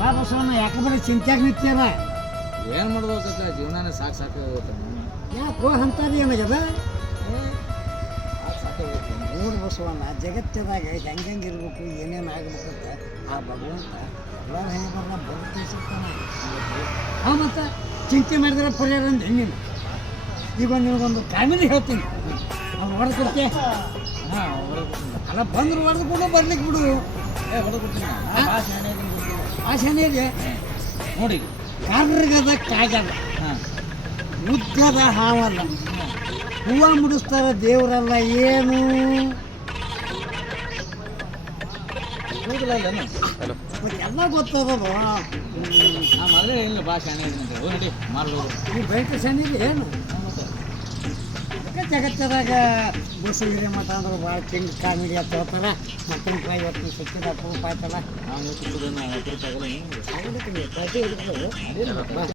ಬಸವಣ್ಣ ಯಾಕೆ ಬರೀ ಚಿಂತ್ಯಾಗ ನಿಂತ್ಯಾರ. ಏನು ಮಾಡ್ಬೇಕಂತ ಜೀವನನೇ ಸಾಕು ಸಾಕು ಯಾಕೋ ಅಂತಾರೆ ಏನಾಗ್ಯದ ನೋಡು ಬಸವಣ್ಣ ಜಗತ್ತದಾಗ ಹೆಂಗೆ ಇರ್ಬೇಕು ಏನೇನು ಆಗ್ಬೇಕಂತ ಆ ಭಗವಂತ ಎಲ್ಲರ ಹೆಂಗೆ ಬರ್ದ ಬರೆದು ಸಿಗ್ತಾನೆ ಹಾಂ ಮತ್ತು ಚಿಂತೆ ಮಾಡಿದ್ರೆ ಪರಿಹಾರ ಅಂತ ಹೆಂಗಿನ ಈಗ ನಿಮಗೊಂದು ಫ್ಯಾಮಿಲಿ ಕಾಮಿಡಿ ಹೇಳ್ತೀನಿ. ಅವ್ರು ಹೊಡೆದು ಕೊಡ್ತೆ. ಹಾಂ ಹೊರಗೆ ಅಲ್ಲ ಬಂದ್ರು ಹೊಡೆದು ಕೊಡು ಬರ್ಲಿಕ್ಕೆ ಬಿಡು. ಕೊಡ್ತೀನಿ. ಆಶಾನೇ ಇದೆ ನೋಡಿ. ಕಾರ್ಗದ ಕಾಗದ. ಉದ್ದದ ಹಾವಲ್ಲ ಹೂವ ಮುಡಿಸ್ತಾರ ದೇವರಲ್ಲ ಏನು? ಎಲ್ಲ ಗೊತ್ತದದು ನಾ ಮೊದಲೇ ಇಲ್ಲ ಭಾಷೆ ಮಾಡ್ಬೋದು ಈ ಬೈಕ್ ಶನಿ ಏನು? ಅದಕ್ಕೆ ಜಗತ್ತದಾಗ ಬಸವಗಿರಿ ಮಠ ಅಂದ್ರೆ ಭಾಳ ಕಿಂಗ್ ಕಾಮಿಡಿ ಅಂತ ಹೇಳ್ತಾರ. ಮಕ್ಕಳ ರೂಪಾಯಿ ಇವತ್ತು ಸಿಕ್ಕಿದ ಪೂಪ್ ಆಯ್ತಲ್ಲ?